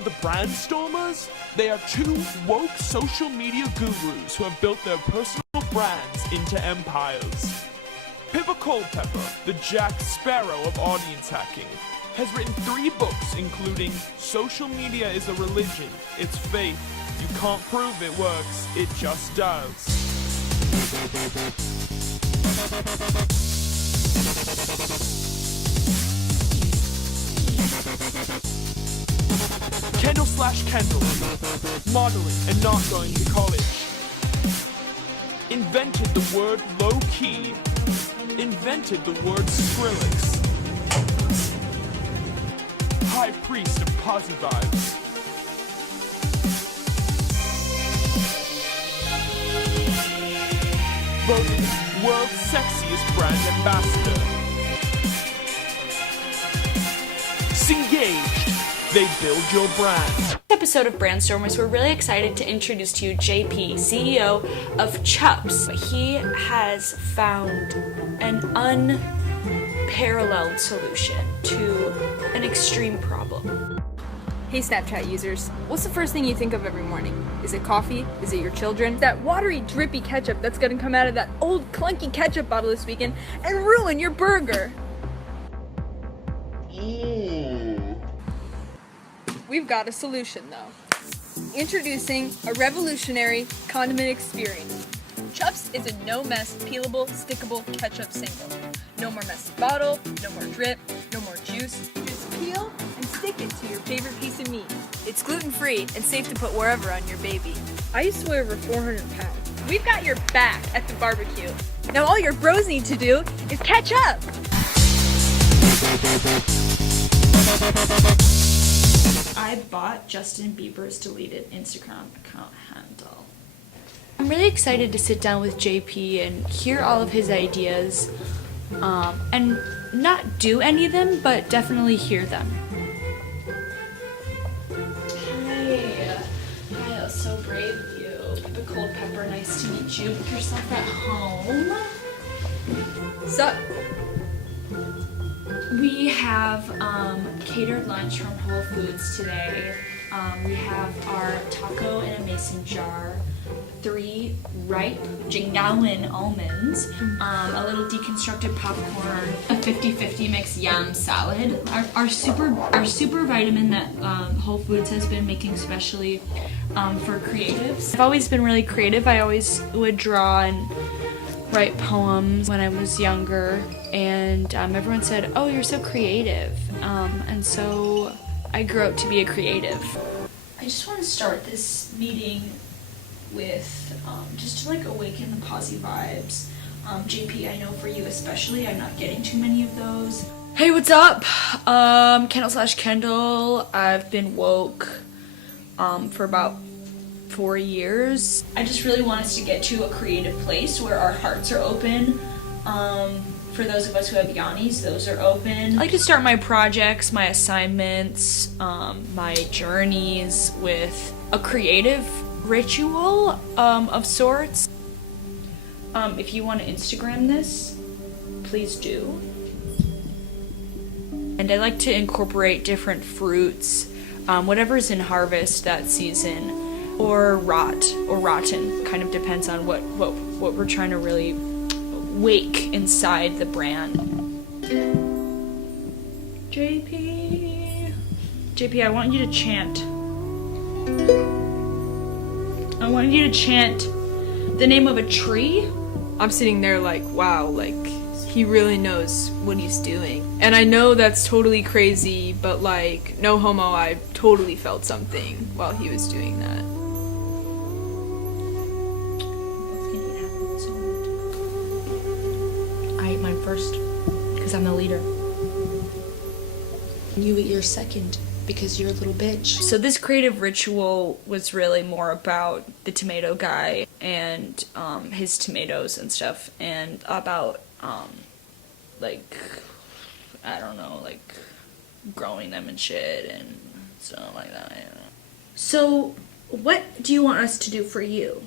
are the Brandstormers? They are two woke social media gurus who have built their personal brands into empires. Pippa Culpepper, the Jack Sparrow of audience hacking, has written 3 books including Social Media is a Religion, It's Faith, You Can't Prove It Works, It Just Does. Kendall/Kendall, modeling and not going to college. Invented the word low-key. Invented the word Skrillex. High priest of Posy Vibes. Voted world's sexiest brand ambassador. S'engaged. They build your brand. This episode of Brandstormers, we're really excited to introduce to you JP, CEO of Chubbs. He has found an unparalleled solution to an extreme problem. Hey Snapchat users, what's the first thing you think of every morning? Is it coffee? Is it your children? That watery, drippy ketchup that's gonna come out of that old clunky ketchup bottle this weekend and ruin your burger? We've got a solution though. Introducing a revolutionary condiment experience. Chubbs is a no-mess, peelable, stickable ketchup single. No more messy bottle, no more drip, no more juice. Just peel and stick it to your favorite piece of meat. It's gluten-free and safe to put wherever on your baby. I used to weigh over 400 pounds. We've got your back at the barbecue. Now all your bros need to do is catch up. I bought Justin Bieber's deleted Instagram account handle. I'm really excited to sit down with JP and hear all of his ideas, and not do any of them, but definitely hear them. Hi, that was so brave of you. Pippa Culpepper, nice to meet you. Put yourself at home. Sup? We have catered lunch from Whole Foods today. We have our taco in a mason jar, 3 ripe Jingdawen almonds, a little deconstructed popcorn, a 50-50 mix yam salad, our super vitamin that Whole Foods has been making specially for creatives. I've always been really creative. I always would draw and write poems when I was younger, and everyone said, "Oh, you're so creative," and so I grew up to be a creative. I just want to start this meeting with just to like awaken the Posy vibes. JP, I know for you especially, I'm not getting too many of those. Hey, what's up? Kendall/Kendall. I've been woke for about 4 years. I just really want us to get to a creative place where our hearts are open. For those of us who have yanis, those are open. I like to start my projects, my assignments, my journeys with a creative ritual of sorts. If you want to Instagram this, please do. And I like to incorporate different fruits, whatever's in harvest that season, or rotten, kind of depends on what we're trying to really wake inside the brand. JP, I want you to chant. I want you to chant the name of a tree. I'm sitting there like, wow, like he really knows what he's doing. And I know that's totally crazy, but like, no homo, I totally felt something while he was doing that. I ate mine first because I'm the leader. You eat your second because you're a little bitch. So this creative ritual was really more about the tomato guy and his tomatoes and stuff, and about like, I don't know, like growing them and shit and stuff like that. I don't know. So what do you want us to do for you?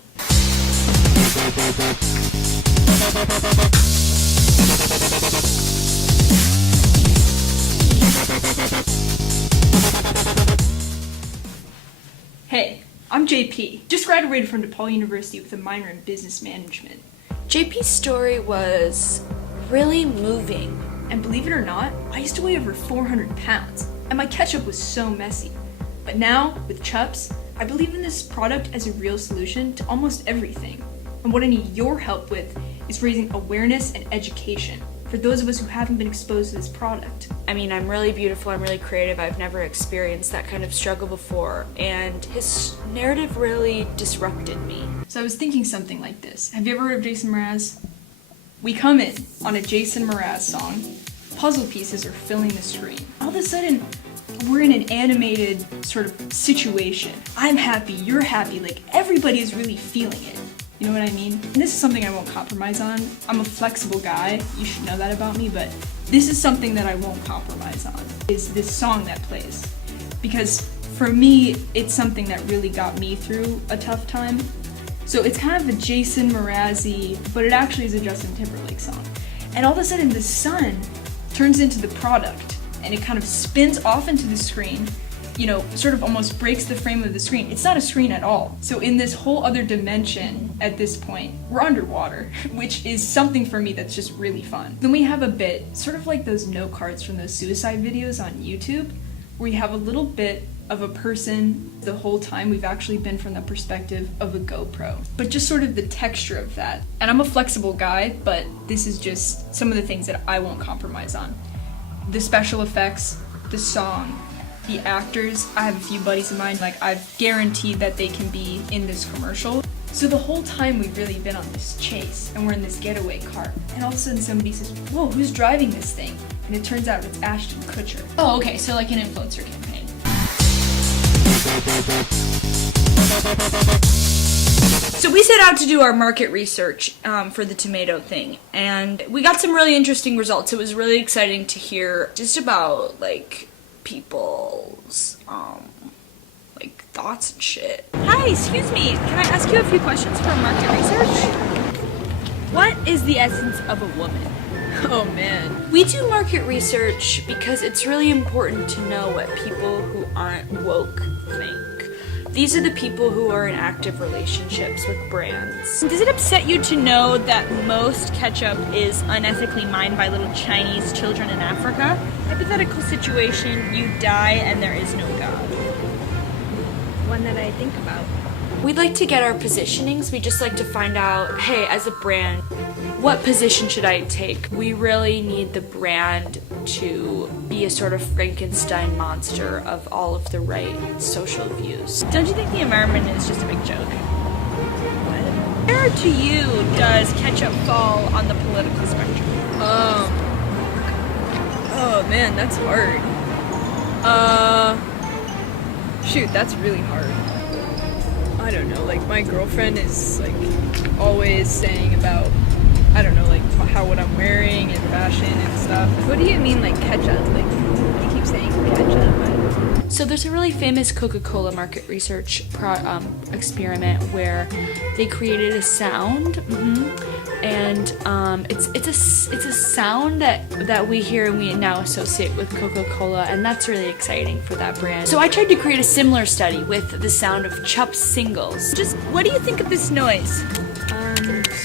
I'm JP. Just graduated from DePaul University with a minor in business management. JP's story was really moving. And believe it or not, I used to weigh over 400 pounds, and my ketchup was so messy. But now, with Chups, I believe in this product as a real solution to almost everything. And what I need your help with is raising awareness and education for those of us who haven't been exposed to this product. I mean, I'm really beautiful, I'm really creative, I've never experienced that kind of struggle before, and his narrative really disrupted me. So I was thinking something like this. Have you ever heard of Jason Mraz? We come in on a Jason Mraz song. Puzzle pieces are filling the screen. All of a sudden, we're in an animated sort of situation. I'm happy, you're happy, like everybody is really feeling it. You know what I mean? And this is something I won't compromise on. I'm a flexible guy, you should know that about me, but this is something that I won't compromise on, is this song that plays. Because for me, it's something that really got me through a tough time. So it's kind of a Jason Mraz-y, but it actually is a Justin Timberlake song. And all of a sudden the sun turns into the product, and it kind of spins off into the screen, you know, sort of almost breaks the frame of the screen. It's not a screen at all. So in this whole other dimension at this point, we're underwater, which is something for me that's just really fun. Then we have a bit, sort of like those note cards from those suicide videos on YouTube, where you have a little bit of a person the whole time. We've actually been from the perspective of a GoPro, but just sort of the texture of that. And I'm a flexible guy, but this is just some of the things that I won't compromise on. The special effects, the song, the actors. I have a few buddies of mine, like I've guaranteed that they can be in this commercial. So the whole time we've really been on this chase, and we're in this getaway car, and all of a sudden somebody says, whoa, who's driving this thing? And it turns out it's Ashton Kutcher. Oh, okay, so like an influencer campaign. So we set out to do our market research for the tomato thing, and we got some really interesting results. It was really exciting to hear just about like people's like thoughts and shit. Hi, excuse me, can I ask you a few questions for market research? What is the essence of a woman? Oh man. We do market research because it's really important to know what people who aren't woke think. These are the people who are in active relationships with brands. Does it upset you to know that most ketchup is unethically mined by little Chinese children in Africa? Hypothetical situation, you die and there is no God. One that I think about. We like to get our positionings. We just like to find out, hey, as a brand, what position should I take? We really need the brand to be a sort of Frankenstein monster of all of the right social views. Don't you think the environment is just a big joke? Where to you does ketchup fall on the political spectrum? Oh man, that's hard. Shoot, that's really hard. I don't know, like my girlfriend is like always saying about, I don't know, like what I'm wearing and fashion and stuff. What do you mean like ketchup? Like you keep saying ketchup. So there's a really famous Coca-Cola market research experiment where they created a sound, and it's a sound that we hear and we now associate with Coca-Cola, and that's really exciting for that brand. So I tried to create a similar study with the sound of Chups singles. Just, what do you think of this noise?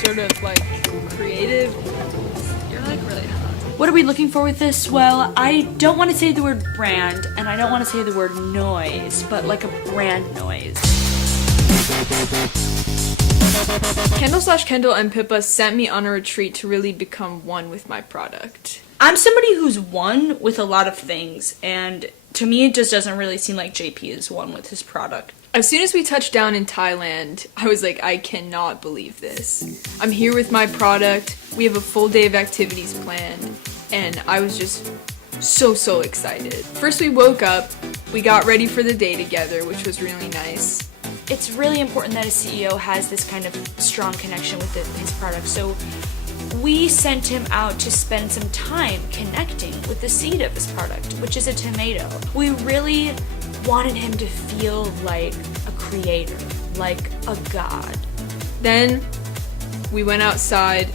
Sort of like creative. You're like really hot. What are we looking for with this? Well, I don't want to say the word brand, and I don't want to say the word noise, but like a brand noise. Kendall and Pippa sent me on a retreat to really become one with my product. I'm somebody who's one with a lot of things, and to me it just doesn't really seem like JP is one with his product. As soon as we touched down in Thailand, I was like, I cannot believe this. I'm here with my product, we have a full day of activities planned, and I was just so excited. First we woke up, we got ready for the day together, which was really nice. It's really important that a CEO has this kind of strong connection with his product, so we sent him out to spend some time connecting with the seed of his product, which is a tomato. We really wanted him to feel like a creator, like a god. Then we went outside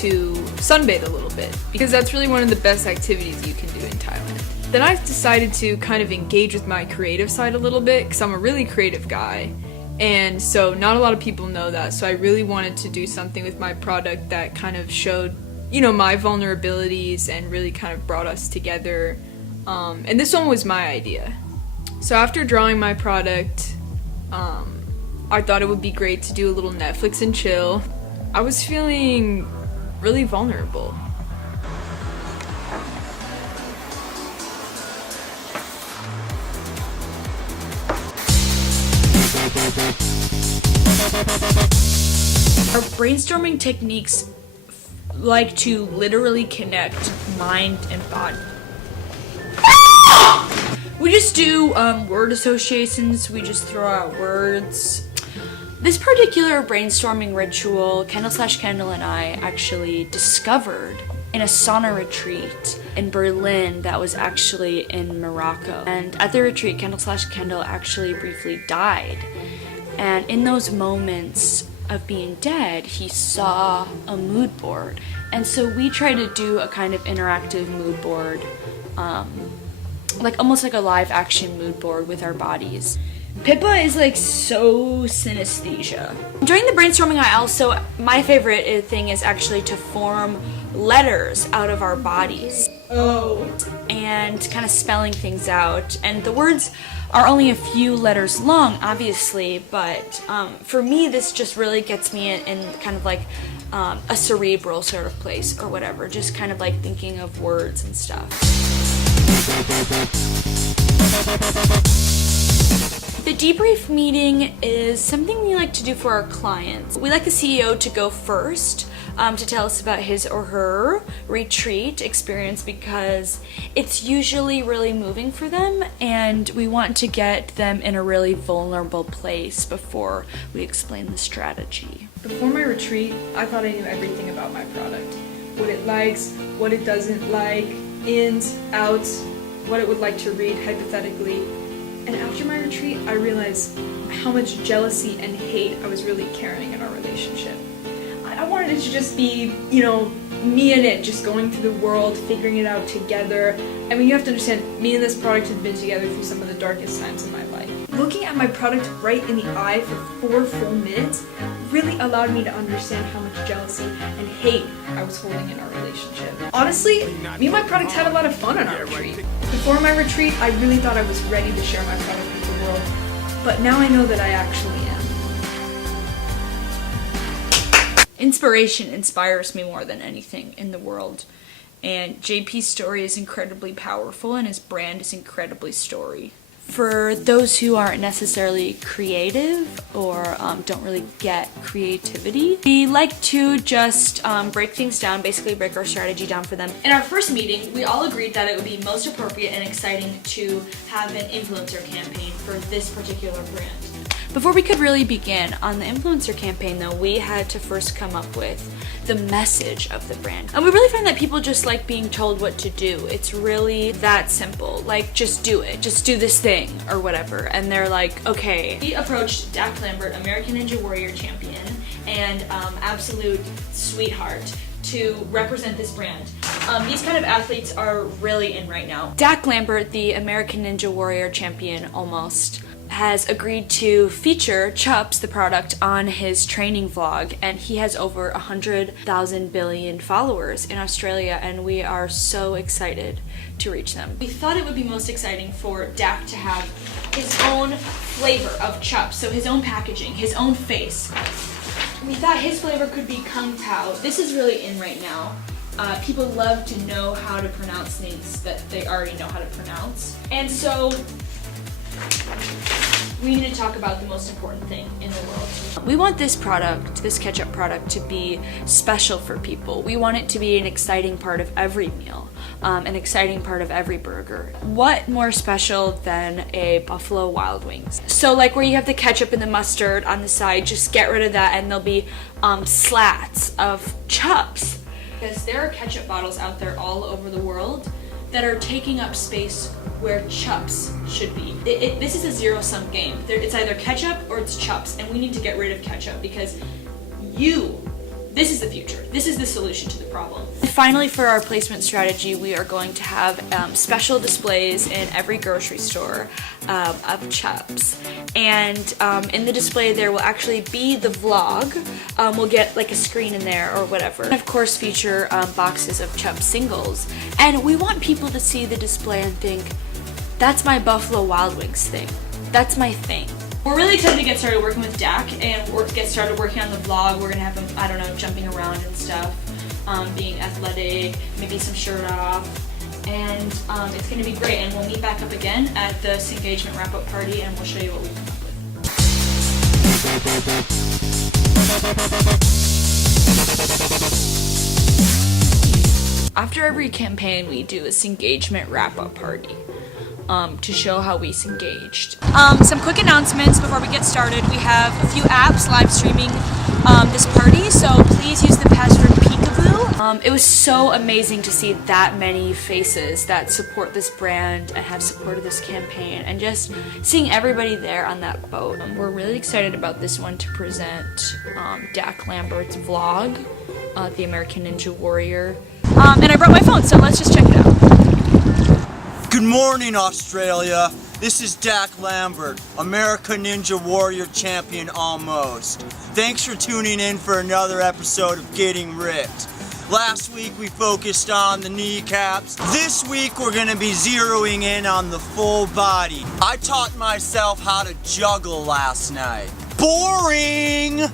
to sunbathe a little bit, because that's really one of the best activities you can do in Thailand. Then I decided to kind of engage with my creative side a little bit, because I'm a really creative guy, And so not a lot of people know that, so I really wanted to do something with my product that kind of showed, you know, my vulnerabilities and really kind of brought us together. And this one was my idea. So after drawing my product, I thought it would be great to do a little Netflix and chill. I was feeling really vulnerable. Our brainstorming techniques like to literally connect mind and body. We just do word associations, we just throw out words. This particular brainstorming ritual, Kendall and I actually discovered in a sauna retreat in Berlin that was actually in Morocco. And at the retreat, Kendall actually briefly died. And in those moments of being dead, he saw a mood board. And so we try to do a kind of interactive mood board, like almost like a live action mood board with our bodies. Pippa is like so synesthesia. During the brainstorming, my favorite thing is actually to form letters out of our bodies. Oh. And kind of spelling things out. And the words are only a few letters long, obviously, but for me, this just really gets me in kind of like a cerebral sort of place or whatever, just kind of like thinking of words and stuff. The debrief meeting is something we like to do for our clients. We like the CEO to go first to tell us about his or her retreat experience because it's usually really moving for them and we want to get them in a really vulnerable place before we explain the strategy. Before my retreat, I thought I knew everything about my product. What it likes, what it doesn't like, ins, outs, what it would like to read hypothetically. And after my retreat, I realized how much jealousy and hate I was really carrying in our relationship. I wanted it to just be, you know, me and it just going through the world, figuring it out together. I mean, you have to understand, me and this product have been together through some of the darkest times in my life. Looking at my product right in the eye for 4 full minutes really allowed me to understand how much jealousy and hate I was holding in our relationship. Honestly, me and my product had a lot of fun on our retreat. Before my retreat, I really thought I was ready to share my product with the world, but now I know that I actually am. Inspiration inspires me more than anything in the world, and JP's story is incredibly powerful and his brand is incredibly storied. For those who aren't necessarily creative or don't really get creativity, we like to just break things down, basically break our strategy down for them. In our first meeting, we all agreed that it would be most appropriate and exciting to have an influencer campaign for this particular brand. Before we could really begin on the influencer campaign though, we had to first come up with the message of the brand. And we really find that people just like being told what to do. It's really that simple. Like, just do it. Just do this thing or whatever. And they're like, okay. We approached Dak Lambert, American Ninja Warrior champion and absolute sweetheart, to represent this brand. These kind of athletes are really in right now. Dak Lambert, the American Ninja Warrior champion almost, has agreed to feature Chups, the product, on his training vlog, and he has over 100,000 billion followers in Australia, and we are so excited to reach them. We thought it would be most exciting for Dak to have his own flavor of Chups, so his own packaging, his own face. We thought his flavor could be Kung Pao. This is really in right now. People love to know how to pronounce things that they already know how to pronounce, and so we need to talk about the most important thing in the world. We want this product, this ketchup product, to be special for people. We want it to be an exciting part of every meal, an exciting part of every burger. What more special than a Buffalo Wild Wings? So like where you have the ketchup and the mustard on the side, just get rid of that and there'll be slats of Chups. Because there are ketchup bottles out there all over the world that are taking up space where Chups should be. This is a zero-sum game. It's either ketchup or it's Chups, and we need to get rid of ketchup because this is the future. This is the solution to the problem. And finally, for our placement strategy, we are going to have special displays in every grocery store of Chups. And in the display there will actually be the vlog. We'll get like a screen in there or whatever. And of course feature boxes of Chups singles. And we want people to see the display and think, that's my Buffalo Wild Wings thing. That's my thing. We're really excited to get started working with Dak and get started working on the vlog. We're gonna have him, I don't know, jumping around and stuff, being athletic, maybe some shirt off, and it's gonna be great. And we'll meet back up again at this engagement wrap-up party, and we'll show you what we come up with. After every campaign, we do this engagement wrap-up party. To show how we engaged. Some quick announcements before we get started. We have a few apps live streaming this party, so please use the password Peekaboo. It was so amazing to see that many faces that support this brand and have supported this campaign, and just seeing everybody there on that boat. We're really excited about this one to present Dak Lambert's vlog, The American Ninja Warrior. And I brought my phone, so let's just check it out. Good morning, Australia. This is Dak Lambert, American Ninja Warrior champion almost. Thanks for tuning in for another episode of Getting Ripped. Last week we focused on the kneecaps. This week we're gonna be zeroing in on the full body. I taught myself how to juggle last night. Boring!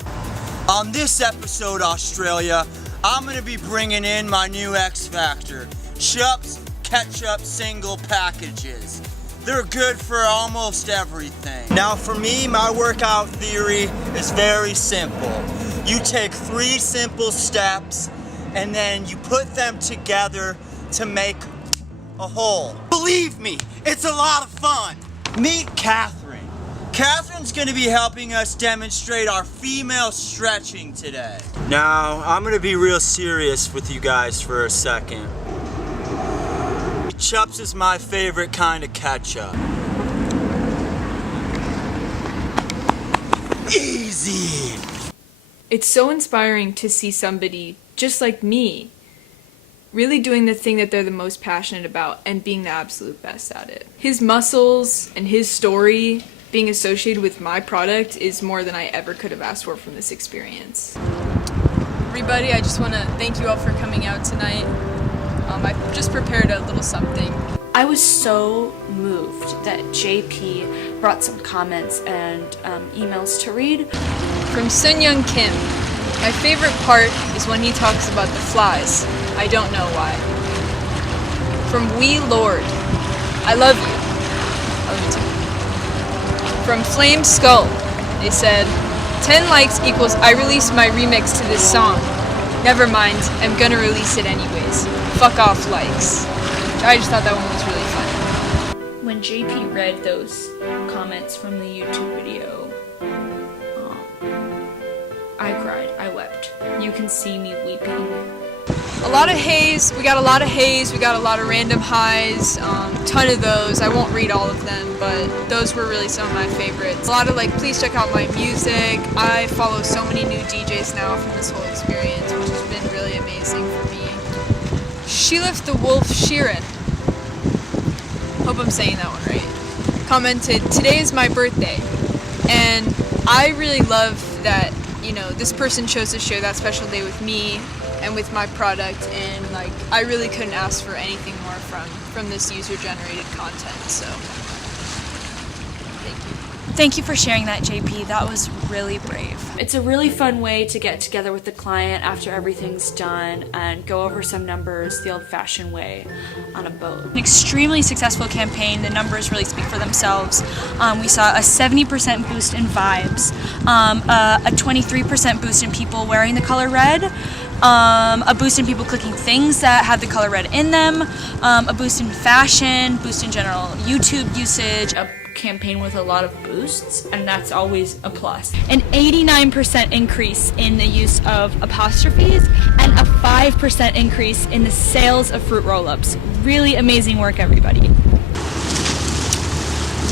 On this episode, Australia, I'm gonna be bringing in my new X Factor, Chups ketchup single packages. They're good for almost everything. Now for me, my workout theory is very simple. You take 3 simple steps and then you put them together to make a whole. Believe me, it's a lot of fun. Meet Catherine. Catherine's gonna be helping us demonstrate our female stretching today. Now, I'm gonna be real serious with you guys for a second. Chups is my favorite kind of ketchup. Easy! It's so inspiring to see somebody just like me really doing the thing that they're the most passionate about and being the absolute best at it. His muscles and his story being associated with my product is more than I ever could have asked for from this experience. Everybody, I just want to thank you all for coming out tonight. I just prepared a little something. I was so moved that JP brought some comments and emails to read. From Sun Young Kim, my favorite part is when he talks about the flies. I don't know why. From Wee Lord, I love you. I love you too. From Flame Skull, they said, 10 likes equals I released my remix to this song. Never mind, I'm gonna release it anyways. Fuck off likes. I just thought that one was really fun. When JP read those comments from the YouTube video, I cried, I wept. You can see me weeping. A lot of haze, we got a lot of haze, we got a lot of random highs, ton of those. I won't read all of them, but those were really some of my favorites. A lot of like, please check out my music. I follow so many new DJs now from this whole experience, which has been really amazing for me. Sheila the Wolf Sheeran, hope I'm saying that one right, commented, today is my birthday. And I really love that, you know, this person chose to share that special day with me and with my product, and like I really couldn't ask for anything more from this user-generated content, so thank you. Thank you for sharing that, JP. That was really brave. It's a really fun way to get together with the client after everything's done and go over some numbers the old-fashioned way on a boat. An extremely successful campaign. The numbers really speak for themselves. We saw a 70% boost in vibes, a 23% boost in people wearing the color red, a boost in people clicking things that had the color red in them, a boost in fashion, boost in general YouTube usage, A campaign with a lot of boosts, and that's always a plus. an 89% increase in the use of apostrophes, and a 5% increase in the sales of fruit roll-ups. Really amazing work, everybody.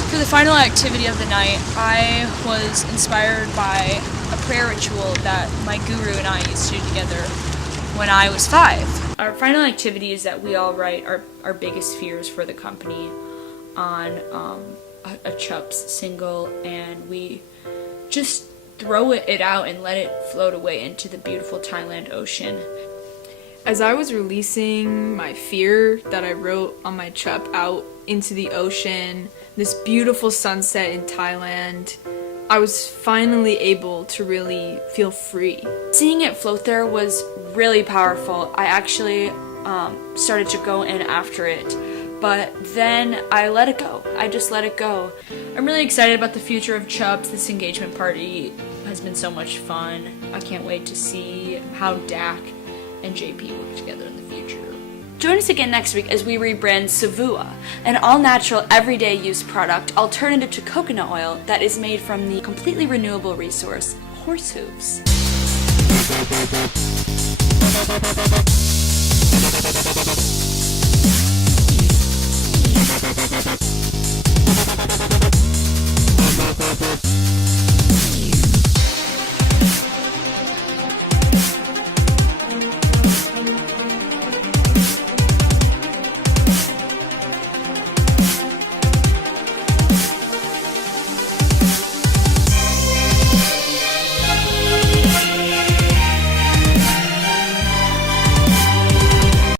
For the final activity of the night, I was inspired by a prayer ritual that my guru and I used to do together when I was 5. Our final activity is that we all write our biggest fears for the company on a a Chups single, and we just throw it out and let it float away into the beautiful Thailand Ocean. As I was releasing my fear that I wrote on my Chup out into the ocean, this beautiful sunset in Thailand, I was finally able to really feel free. Seeing it float there was really powerful. I actually started to go in after it, but then I let it go. I just let it go. I'm really excited about the future of Chups. This engagement party has been so much fun. I can't wait to see how Dak and JP work together in the future. Join us again next week as we rebrand Savua, an all-natural, everyday use product alternative to coconut oil that is made from the completely renewable resource, horse hooves.